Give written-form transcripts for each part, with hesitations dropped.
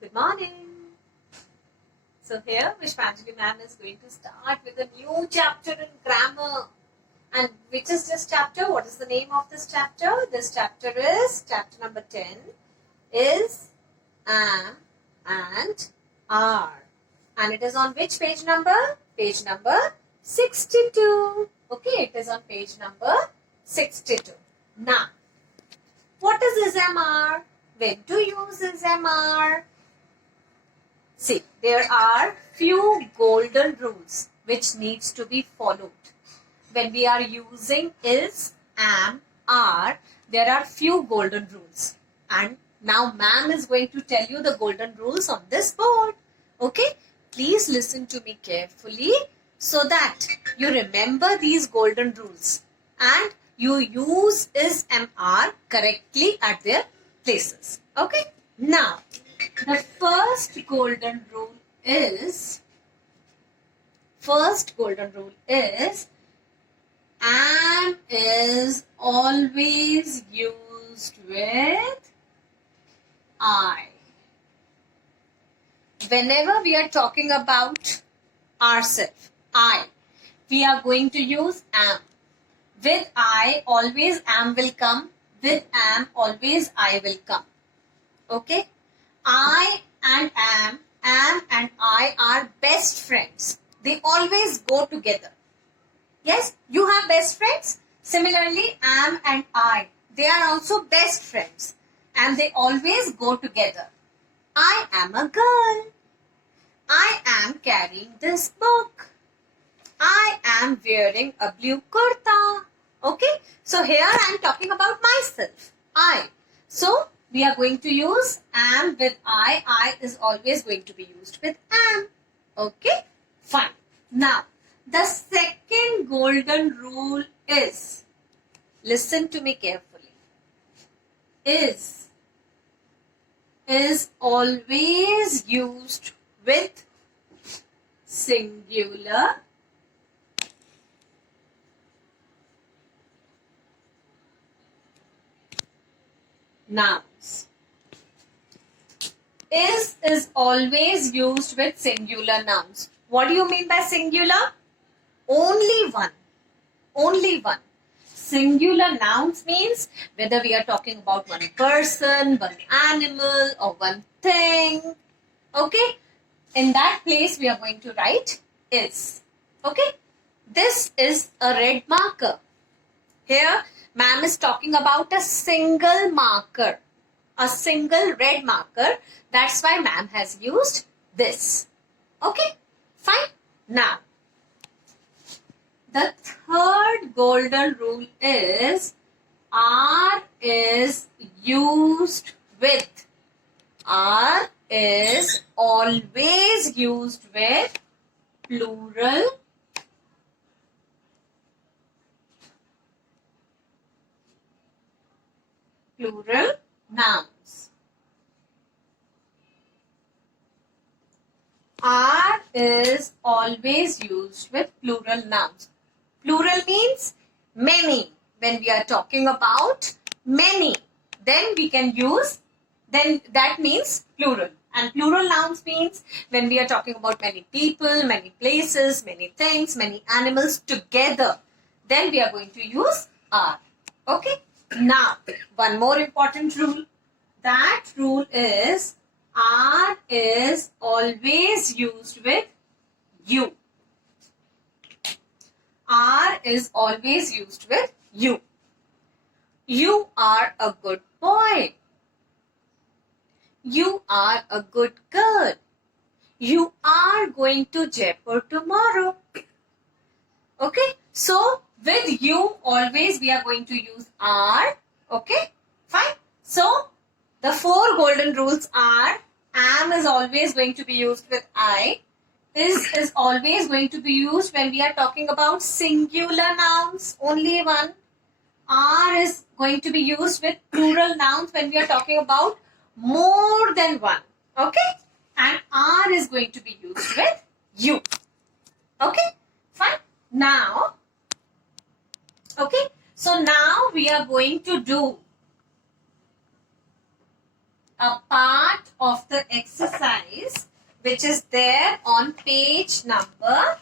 Good morning. So here Vishwanjali ma'am is going to start with a new chapter in grammar. And which is this chapter? What is the name of this chapter? This chapter is chapter number 10 is am and are. And it is on which page number? Page number 62. Okay, it is on page number 62. Now, what is MR? When to use MR? See, there are few golden rules which needs to be followed. When we are using is, am, are, there are few golden rules. And now ma'am is going to tell you the golden rules on this board. Okay? Please listen to me carefully so that you remember these golden rules and you use is, am, are correctly at their places. Okay? Now, the first golden rule is am is always used with I. Whenever we are talking about ourselves, I, we are going to use am. With I, always am will come. With am, always I will come. Okay? I and am and I are best friends. They always go together. Yes, you have best friends. Similarly, am and I, they are also best friends and they always go together. I am a girl. I am carrying this book. I am wearing a blue kurta. Okay, so here I am talking about myself. I. So, we are going to use am with I. I is always going to be used with am. Okay, fine. Now, the second golden rule is, listen to me carefully, is always used with singular nouns. Is always used with singular nouns. What do you mean by singular? Only one. Only one. Singular nouns means whether we are talking about one person, one animal or one thing. Okay? In that place we are going to write is. Okay? This is a red marker. Here ma'am is talking about a single marker. A single red marker. That's why ma'am has used this. Okay? Fine. Now, the third golden rule is are is used with. Are is always used with plural nouns. Are is always used with plural nouns. Plural means many. When we are talking about many, then we can use, then that means plural. And plural nouns means when we are talking about many people, many places, many things, many animals together, then we are going to use are. Okay? Now, one more important rule. That rule is are is always used with you. Are is always used with you. You are a good boy. You are a good girl. You are going to Jaipur tomorrow. Okay? So, with you always we are going to use are. Okay? Fine. So, the four golden rules are am is always going to be used with I. Is always going to be used when we are talking about singular nouns, only one. Are is going to be used with plural nouns when we are talking about more than one. Okay? And are is going to be used with you. Okay? Fine. Now, okay? So now we are going to do a part of the exercise which is there on page number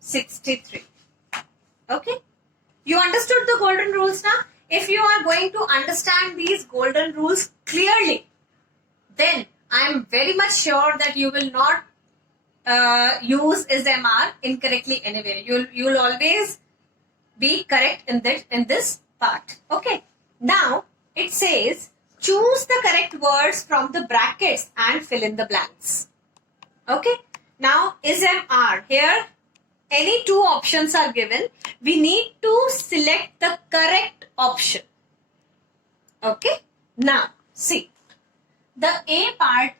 63. Okay? You understood the golden rules now? If you are going to understand these golden rules clearly, then I am very much sure that you will not use is MR incorrectly anywhere. You'll always be correct in this part. Okay. Now it says choose the correct words from the brackets and fill in the blanks. Okay. Now is MR here. Any two options are given. We need to select the correct option. Okay. Now see. The A part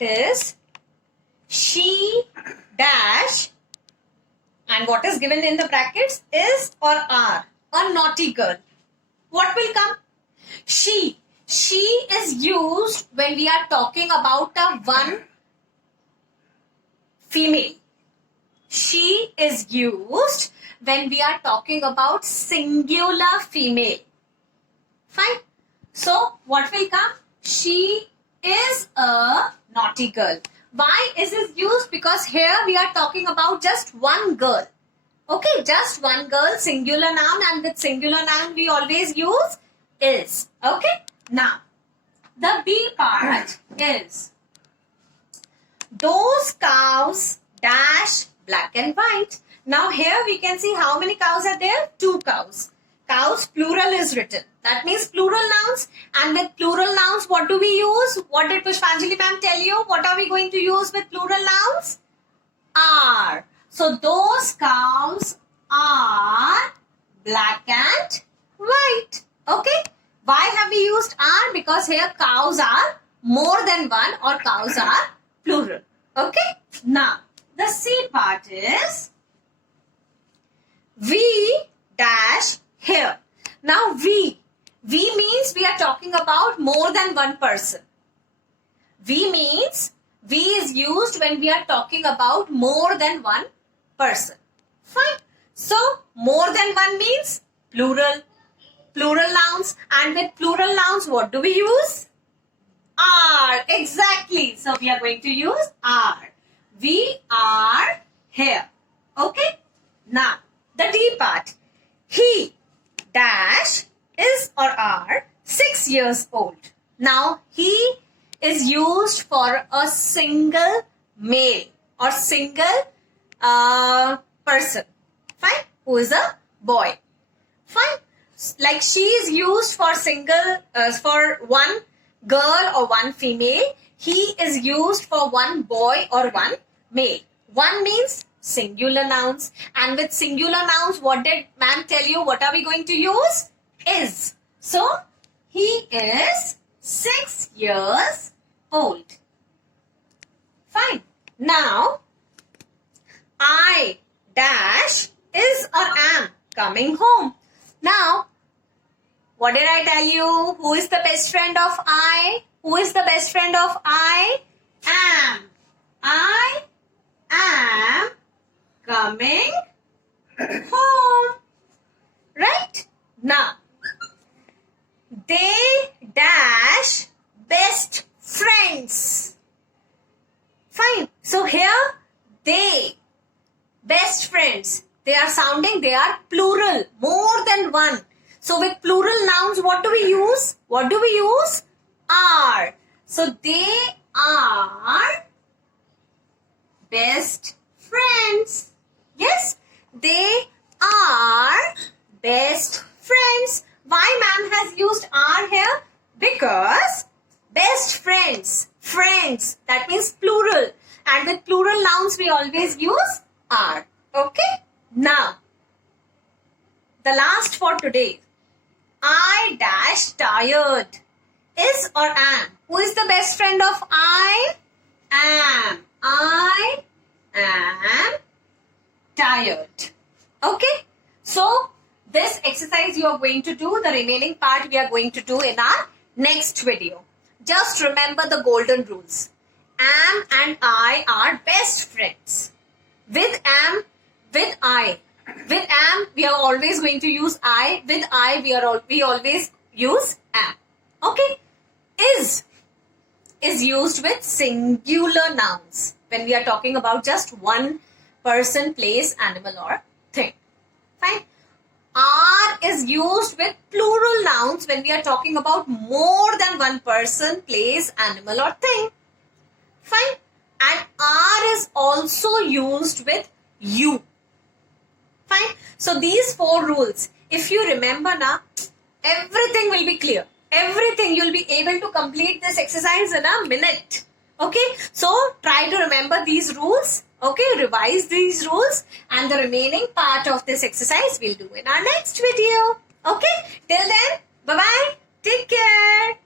is she dash, and what is given in the brackets is or are a naughty girl. What will come? She is used when we are talking about a one female. She is used when we are talking about singular female. Fine. So what will come? She is a naughty girl. Why is this used? Because here we are talking about just one girl. Okay, just one girl, singular noun, and with singular noun we always use is. Okay. Now, the B part is those cows dash black and white. Now here we can see how many cows are there? 2 cows. Cows plural is written. That means plural nouns. And with plural nouns, what do we use? What did Pushpanjali ma'am tell you? What are we going to use with plural nouns? Are. So those cows are black and white. Okay. Why have we used are? Because here cows are more than one or cows are plural. Okay. Now, the C part is we dash here. Now we means we are talking about more than one person. We means we is used when we are talking about more than one person. Fine. So more than one means plural. Plural nouns, and with plural nouns what do we use? Are. Exactly. So we are going to use are. We are here. Okay. Now the D part. He dash is or are 6 years old. Now he is used for a single male or single person. Fine. Who is a boy. Fine. Like she is used for for one girl or one female. He is used for one boy or one male. One means singular nouns, and with singular nouns what did ma'am tell you? What are we going to use? Is. So he is 6 years old. Fine. Now I dash is or am coming home. Now what did I tell you? Who is the best friend of I? Who is the best friend of I? Am. I am coming home. Right? Now, they dash best friends. Fine. So here, they, best friends, they are sounding, they are plural, more than one. So with plural nouns, what do we use? What do we use? Are. So they are best friends. Yes, they are best friends. Why ma'am has used are here? Because best friends, friends, that means plural. And with plural nouns, we always use are. Okay? Now, the last for today. I dash tired. Is or am? Who is the best friend of I? Am. I am tired. Okay? So, this exercise you are going to do, the remaining part we are going to do in our next video. Just remember the golden rules. Am and I are best friends. With am, I. With am, we are always going to use I. With I, we always use am. Okay. Is used with singular nouns when we are talking about just one person, place, animal, or thing. Fine. Are is used with plural nouns when we are talking about more than one person, place, animal, or thing. Fine. And are is also used with you. Fine. So these 4 rules, if you remember now, everything will be clear. Everything, you'll be able to complete this exercise in a minute. Okay. So try to remember these rules. Okay. Revise these rules, and the remaining part of this exercise we'll do in our next video. Okay. Till then, bye-bye. Take care.